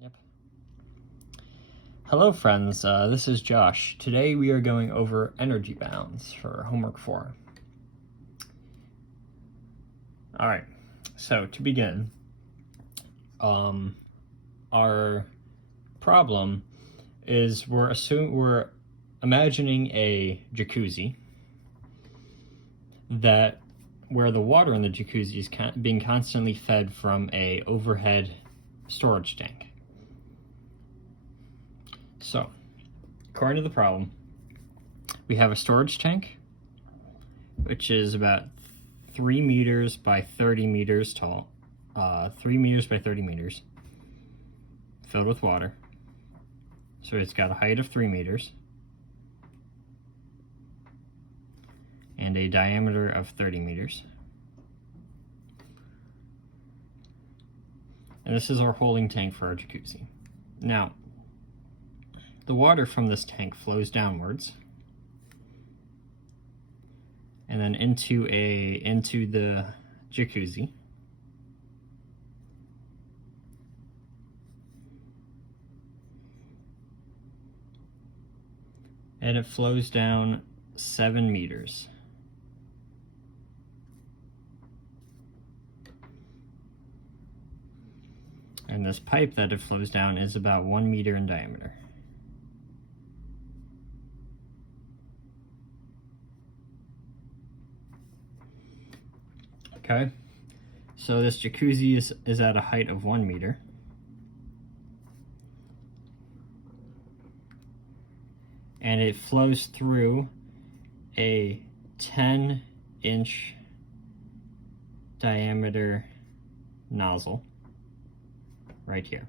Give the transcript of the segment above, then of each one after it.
Yep. Hello friends, this is Josh. Today we are going over energy bounds for homework 4. Alright, so to begin, our problem is we're imagining a jacuzzi where the water in the jacuzzi is being constantly fed from a overhead storage tank. So, according to the problem, we have a storage tank, which is about 3 meters by 30 meters tall, 3 meters by 30 meters, filled with water. So it's got a height of 3 meters and a diameter of 30 meters. And this is our holding tank for our jacuzzi. Now, the water from this tank flows downwards and then into the jacuzzi. And it flows down 7 meters. And this pipe that it flows down is about 1 meter in diameter. Okay, so this jacuzzi is at a height of 1 meter. And it flows through a 10-inch diameter nozzle right here.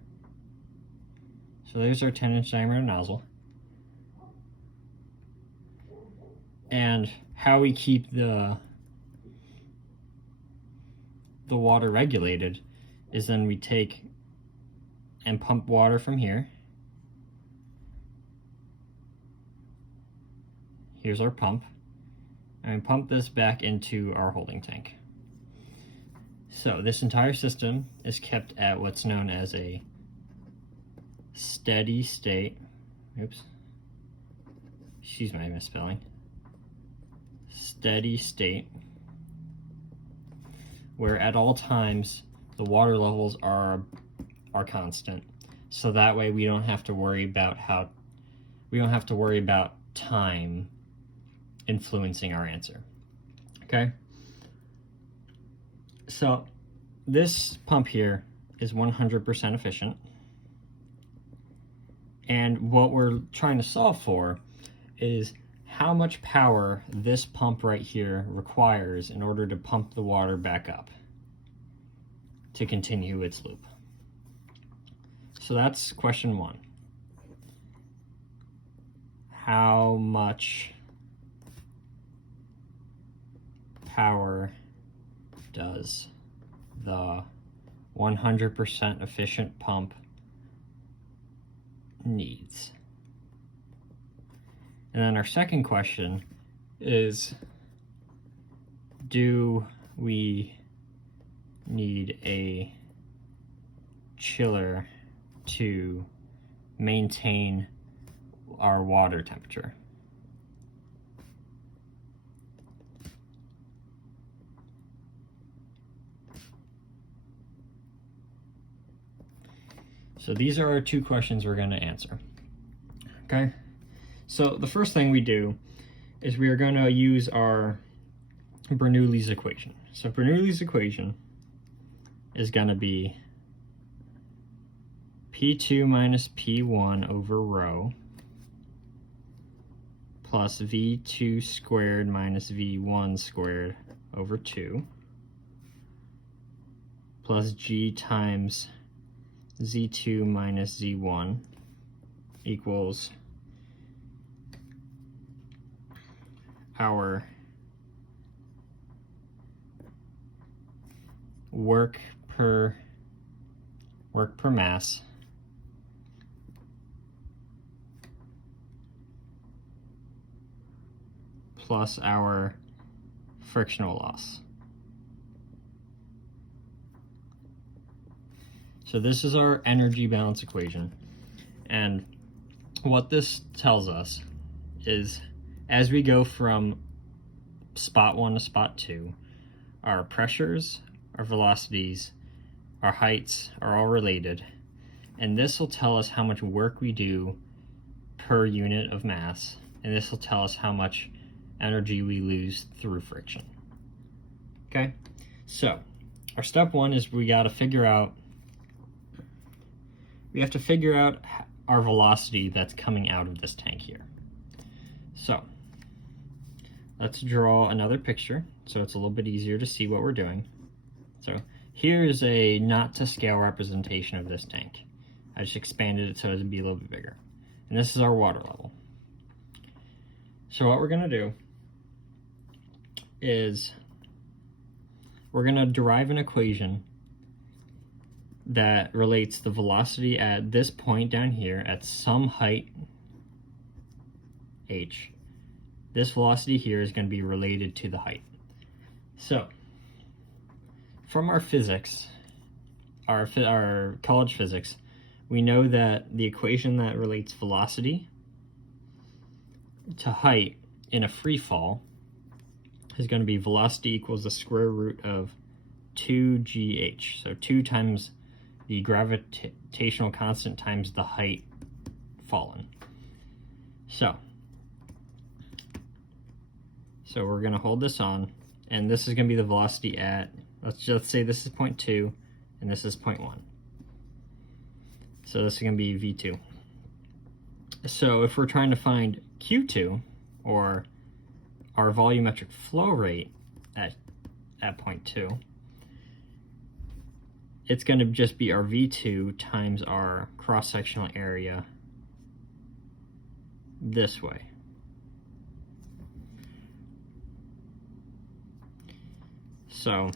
So there's our 10-inch diameter nozzle. And how we keep the water regulated is then we take and pump water from here. Here's our pump, and we pump this back into our holding tank. So this entire system is kept at what's known as a steady state. Oops. Excuse my misspelling. Steady state, where at all times the water levels are constant. So that way we don't have to worry about time influencing our answer. Okay? So this pump here is 100% efficient. And what we're trying to solve for is how much power this pump right here requires in order to pump the water back up to continue its loop. So that's question 1. How much power does the 100% efficient pump needs? And then our second question is, do we need a chiller to maintain our water temperature? So these are our 2 questions we're going to answer. Okay? So the first thing we do is we are going to use our Bernoulli's equation. So Bernoulli's equation is going to be P2 minus P1 over rho plus V2 squared minus V1 squared over 2 plus G times Z2 minus Z1 equals our work per mass plus our frictional loss. So this is our energy balance equation. And what this tells us is as we go from spot 1 to spot 2, our pressures, our velocities, our heights are all related. And this will tell us how much work we do per unit of mass. And this will tell us how much energy we lose through friction. Okay, so our step 1 is we have to figure out our velocity that's coming out of this tank here. So let's draw another picture so it's a little bit easier to see what we're doing. So here's a not to scale representation of this tank. I just expanded it so it would be a little bit bigger. And this is our water level. So what we're going to do is we're going to derive an equation that relates the velocity at this point down here at some height h. This velocity here is going to be related to the height. So from our physics, our college physics, we know that the equation that relates velocity to height in a free fall is going to be velocity equals the square root of 2gh. So 2 times the gravitational constant times the height fallen. So we're going to hold this on, and this is going to be the velocity at, let's just say this is 0.2 and this is 0.1. So this is going to be V2. So if we're trying to find Q2, or our volumetric flow rate at 0.2, it's going to just be our V2 times our cross-sectional area this way. So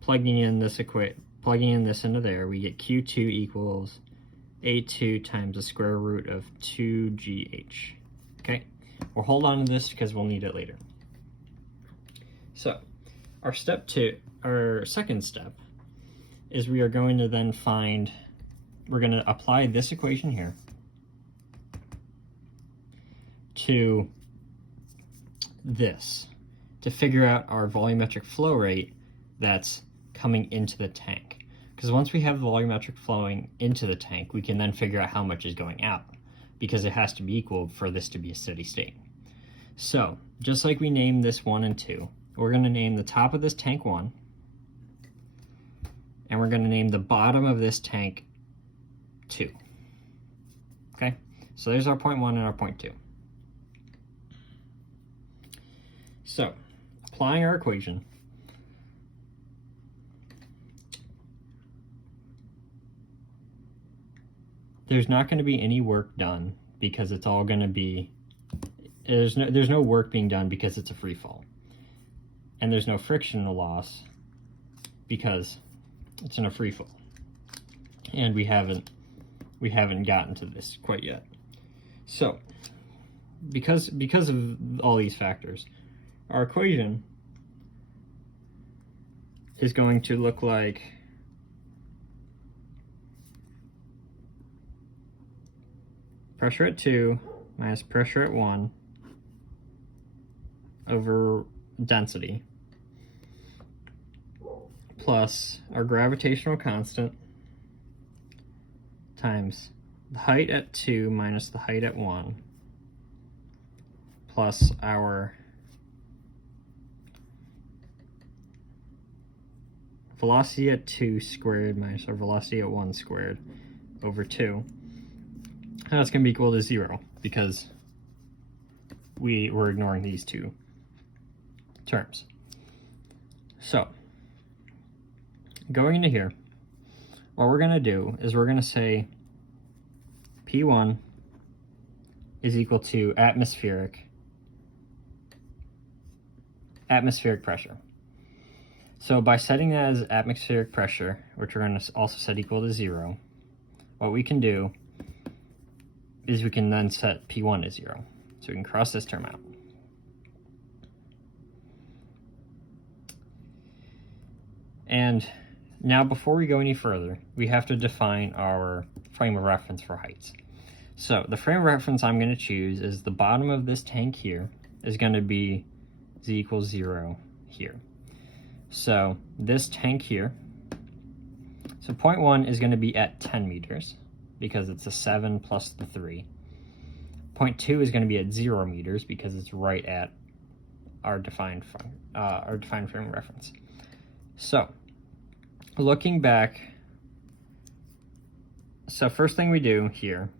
plugging in this into there, we get Q2 equals A2 times the square root of 2GH. Okay, we'll hold on to this because we'll need it later. So our second step is we are going to then we're going to apply this equation here to this to figure out our volumetric flow rate that's coming into the tank. Because once we have volumetric flowing into the tank, we can then figure out how much is going out, because it has to be equal for this to be a steady state. So just like we named this 1 and 2, we're going to name the top of this tank 1, and we're going to name the bottom of this tank 2. Okay, so there's our 0.1 and our 0.2. So applying our equation, there's not going to be any work done because it's all going to be, there's no work being done because it's a free fall. And there's no frictional loss because it's in a free fall. And we haven't gotten to this quite yet. So because of all these factors, our equation is going to look like pressure at 2 minus pressure at 1 over density plus our gravitational constant times the height at 2 minus the height at 1 plus our velocity at 2 squared minus our velocity at 1 squared over 2. And that's going to be equal to 0 because we were ignoring these two terms. So going into here, what we're going to do is we're going to say P1 is equal to atmospheric pressure. So by setting that as atmospheric pressure, which we're going to also set equal to 0, what we can do is we can then set P1 as 0. So we can cross this term out. And Now, before we go any further, we have to define our frame of reference for heights. So the frame of reference I'm going to choose is the bottom of this tank here is going to be z equals 0 here. So this tank here, so point 1 is going to be at 10 meters because it's a 7 plus the 3. Point 2 is going to be at 0 meters because it's right at our defined frame of reference. So looking back, so first thing we do here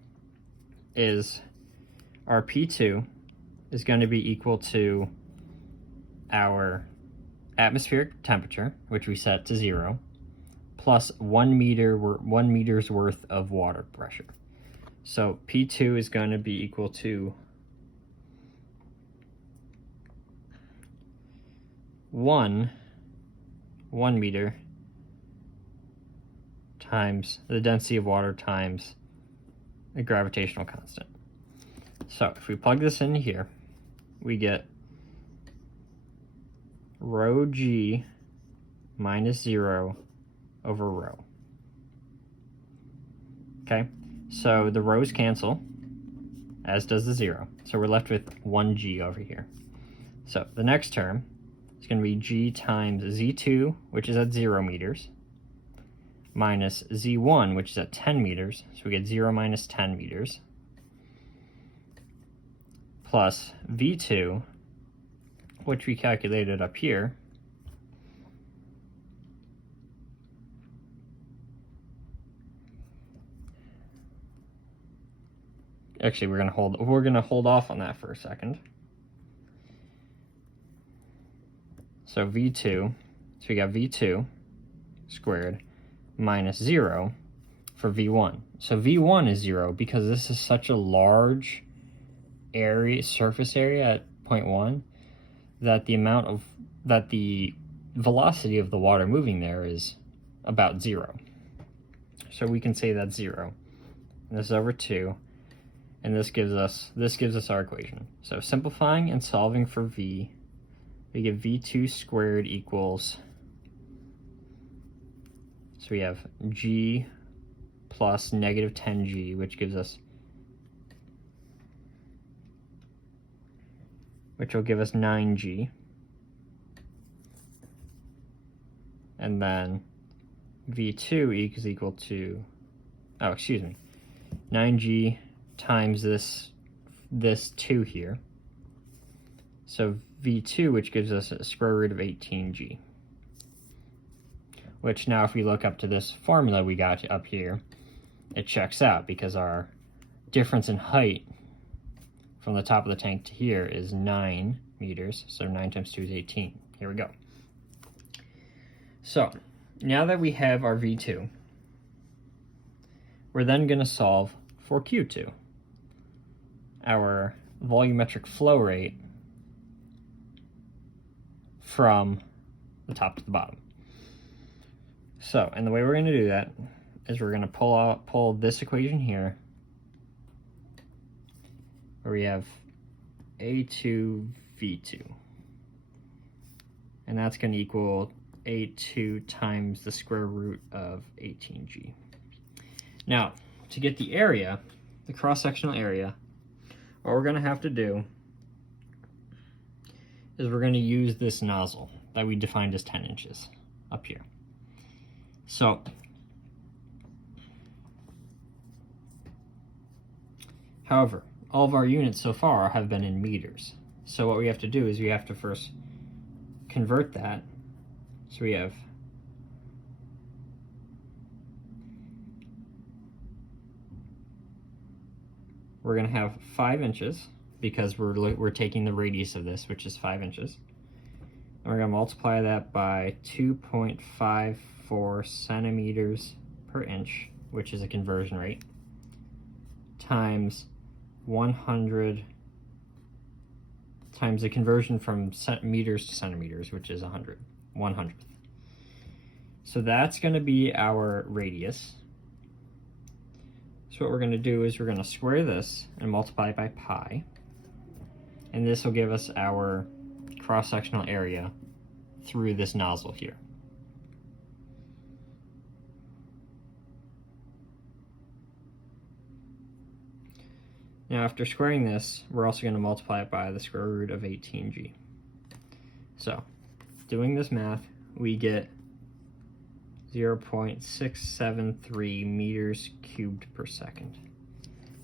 is our P2 is going to be equal to our atmospheric temperature, which we set to 0, plus 1 meter's worth of water pressure. So P2 is going to be equal to 1 meter times the density of water times the gravitational constant. So if we plug this in here, we get rho g minus 0 over rho. Okay, so the rho's cancel, as does the 0. So we're left with 1g over here. So the next term is going to be g times z2, which is at 0 meters, minus z1, which is at 10 meters. So we get 0 minus 10 meters, plus v2, which we calculated up here, actually we're gonna hold off on that for a second. So v2, so we got v2 squared minus 0 for v1. So v1 is 0 because this is such a large surface area at point 1 that the velocity of the water moving there is about 0. So we can say that's 0. And this is over 2, and this gives us our equation. So simplifying and solving for v, we get v2 squared equals, so we have g plus negative 10g, which will give us 9g. And then v2 is equal to, 9g times this 2 here. So v2, which gives us a square root of 18g. Which now if we look up to this formula we got up here, it checks out because our difference in height from the top of the tank to here is 9 meters. So 9 times 2 is 18. Here we go. So now that we have our V2, we're then going to solve for Q2, our volumetric flow rate from the top to the bottom. So, and the way we're going to do that is we're going to pull this equation here, where we have A2 V2, and that's going to equal A2 times the square root of 18g. Now, to get the area, the cross-sectional area, what we're going to have to do is we're going to use this nozzle that we defined as 10 inches up here. So, however, all of our units so far have been in meters. So what we have to do is we have to first convert that. So we have we're going to have 5 inches because we're taking the radius of this, which is 5 inches. And we're going to multiply that by 2.54 centimeters per inch, which is a conversion rate, times 100 times the conversion from meters to centimeters, which is 100th. So that's going to be our radius. So what we're going to do is we're going to square this and multiply it by pi, and this will give us our cross-sectional area through this nozzle here. Now after squaring this, we're also going to multiply it by the square root of 18g. So doing this math, we get 0.673 meters cubed per second.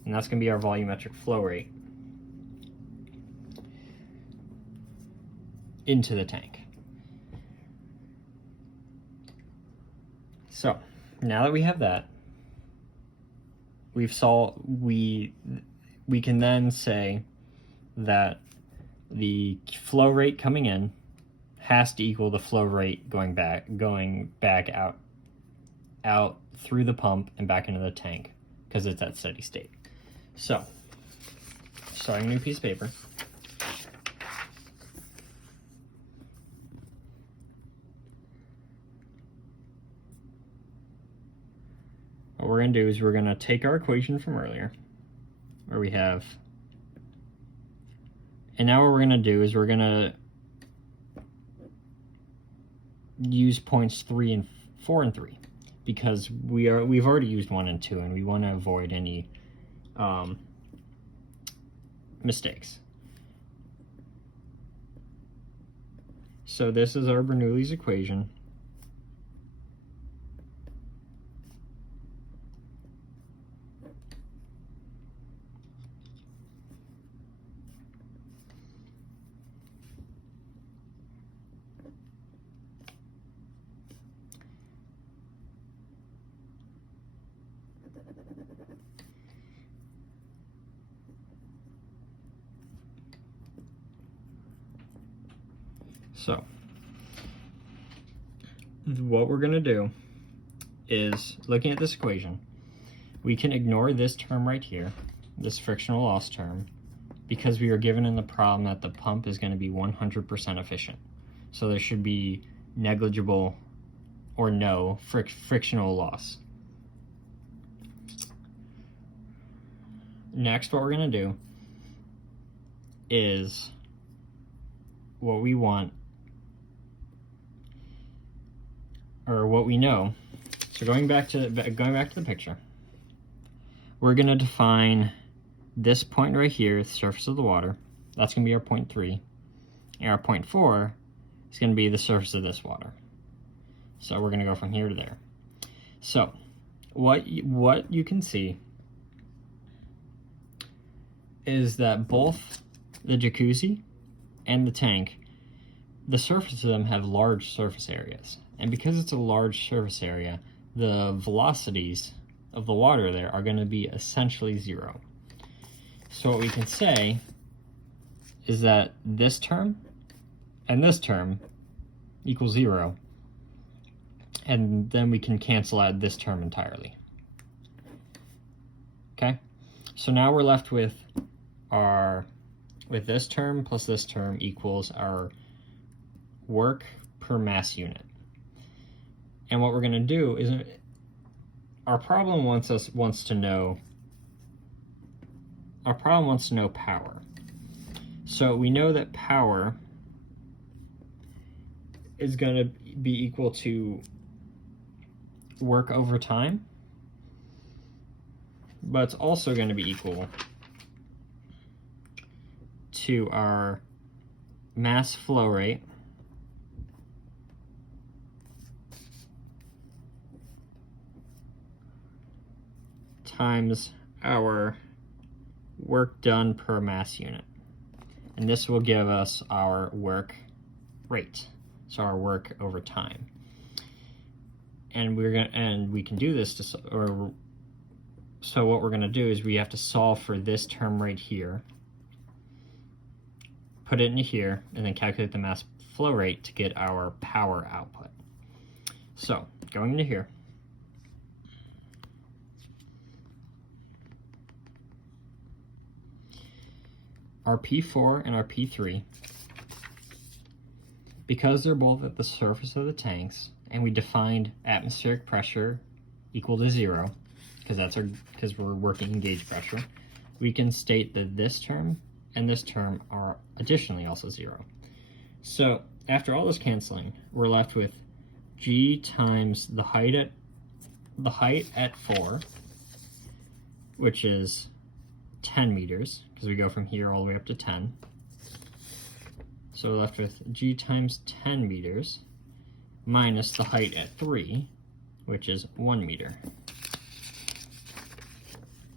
And that's going to be our volumetric flow rate into the tank. So now that we have that, we can then say that the flow rate coming in has to equal the flow rate going back out through the pump and back into the tank, because it's at steady state. So, starting a new piece of paper. What we're going to do is we're going to take our equation from earlier, where we have, and now what we're going to do is we're going to use points 3 and 4 and 3, because we've already used 1 and 2, and we want to avoid any mistakes. So this is our Bernoulli's equation. So what we're going to do is, looking at this equation, we can ignore this term right here, this frictional loss term, because we are given in the problem that the pump is going to be 100% efficient. So there should be negligible or no frictional loss. Next, what we're going to do is what we want, or what we know. So going back to the picture, we're going to define this point right here, the surface of the water. That's going to be our point 3. And our point 4 is going to be the surface of this water. So we're going to go from here to there. So what you can see is that both the jacuzzi and the tank, the surface of them have large surface areas. And because it's a large surface area, the velocities of the water there are going to be essentially 0. So what we can say is that this term and this term equals 0. And then we can cancel out this term entirely. Okay? So now we're left with this term plus this term equals our work per mass unit. And what we're going to do is, our problem wants to know power. So we know that power is going to be equal to work over time, but it's also going to be equal to our mass flow rate times our work done per mass unit. And this will give us our work rate, so our work over time. And we can do this so what we're going to do is we have to solve for this term right here, put it into here, and then calculate the mass flow rate to get our power output. So going into here, our P4 and our P3, because they're both at the surface of the tanks, and we defined atmospheric pressure equal to 0, because we're working in gauge pressure, we can state that this term and this term are additionally also 0. So after all this canceling, we're left with g times the height at 4, which is 10 meters, because we go from here all the way up to 10. So we're left with G times 10 meters minus the height at 3, which is 1 meter.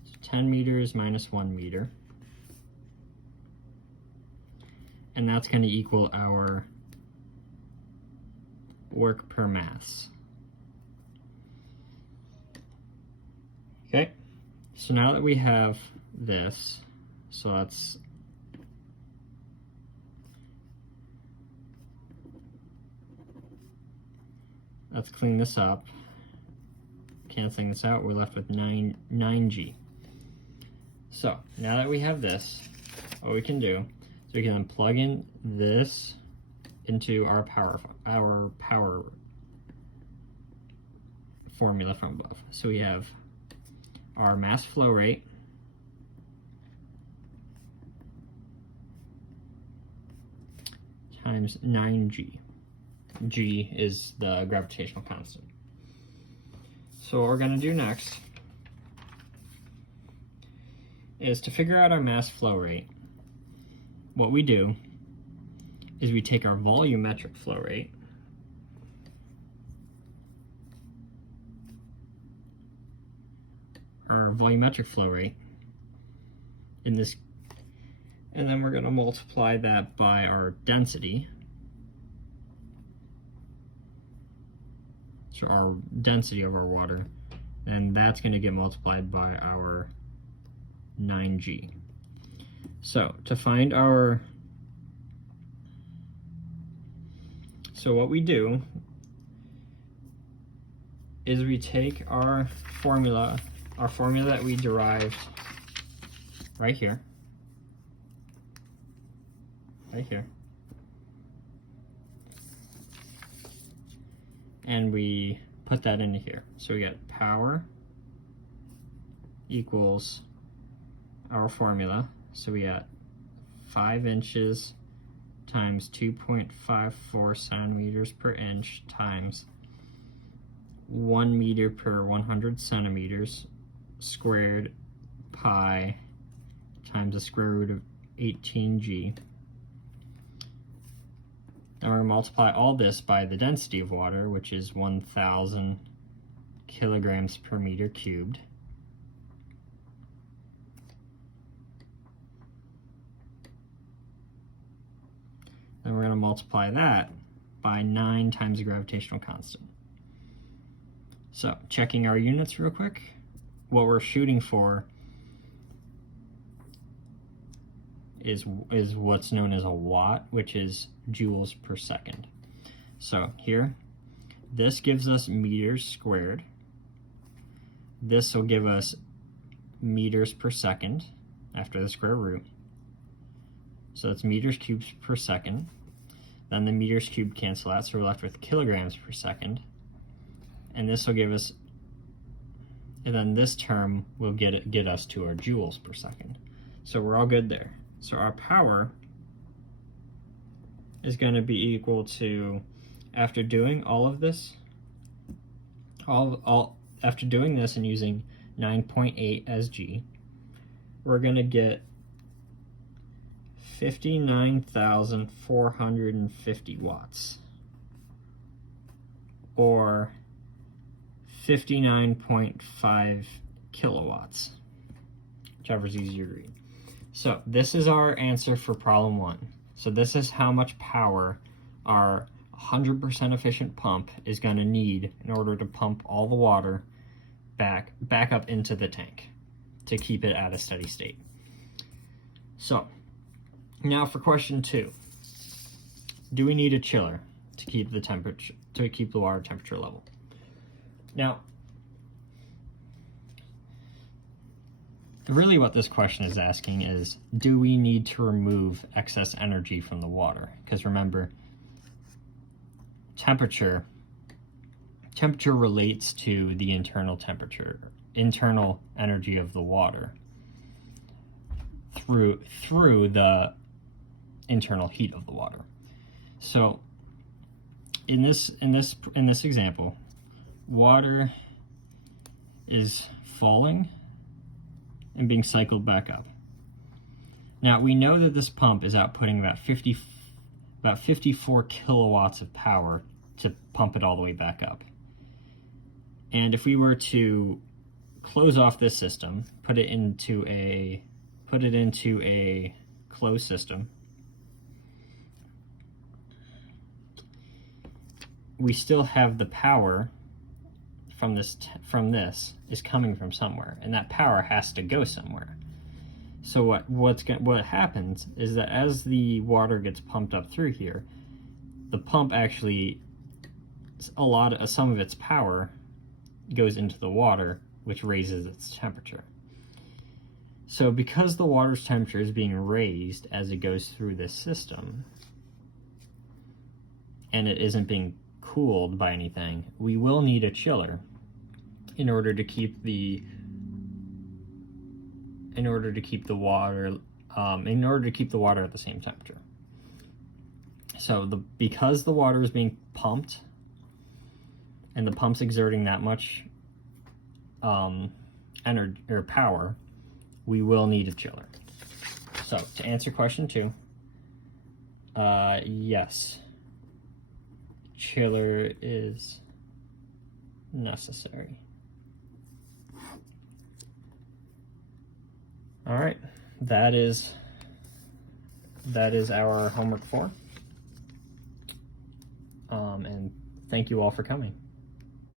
So 10 meters minus 1 meter. And that's going to equal our work per mass. Okay, so now that we have this, so let's clean this up. Canceling this out, we're left with 9G. So now that we have this, what we can do is we can then plug in this into our power formula from above. So we have our mass flow rate times 9G. G is the gravitational constant. So what we're going to do next is to figure out our mass flow rate. What we do is we take our volumetric flow rate, in this, and then we're going to multiply that by our density. So our density of our water, and that's going to get multiplied by our 9G. So to find our, so what we do is we take our formula that we derived right here, and we put that into here. So we get power equals our formula. So we got 5 inches times 2.54 centimeters per inch times 1 meter per 100 centimeters squared pi times the square root of 18G. And we're going to multiply all this by the density of water, which is 1,000 kilograms per meter cubed. Then we're going to multiply that by 9 times the gravitational constant. So, checking our units real quick, what we're shooting for is what's known as a watt, which is joules per second. So here, this gives us meters squared. This will give us meters per second after the square root. So that's meters cubed per second. Then the meters cubed cancel out, so we're left with kilograms per second. And this will give us, and then this term will get us to our joules per second. So we're all good there. So our power is going to be equal to, after doing all of this, after doing this and using 9.8 as G, we're going to get 59,450 watts, or 59.5 kilowatts, whichever's easier to read. So this is our answer for problem 1. So this is how much power our 100% efficient pump is going to need in order to pump all the water back up into the tank to keep it at a steady state. So now for question 2. Do we need a chiller to keep the water temperature level? Now, really what this question is asking is, do we need to remove excess energy from the water? Because remember, temperature relates to the internal energy of the water through the internal heat of the water. So in this example, water is falling and being cycled back up. Now we know that this pump is outputting about 54 kilowatts of power to pump it all the way back up. And if we were to close off this system, put it into a closed system, we still have the power from this is coming from somewhere, and that power has to go somewhere. So what happens is that as the water gets pumped up through here, the pump actually, some of its power goes into the water, which raises its temperature. So because the water's temperature is being raised as it goes through this system, and it isn't being cooled by anything, we will need a chiller in order to keep the water at the same temperature. So because the water is being pumped and the pump's exerting that much energy or power, we will need a chiller. So to answer question 2, yes, chiller is necessary. All right, that is our homework 4. And thank you all for coming.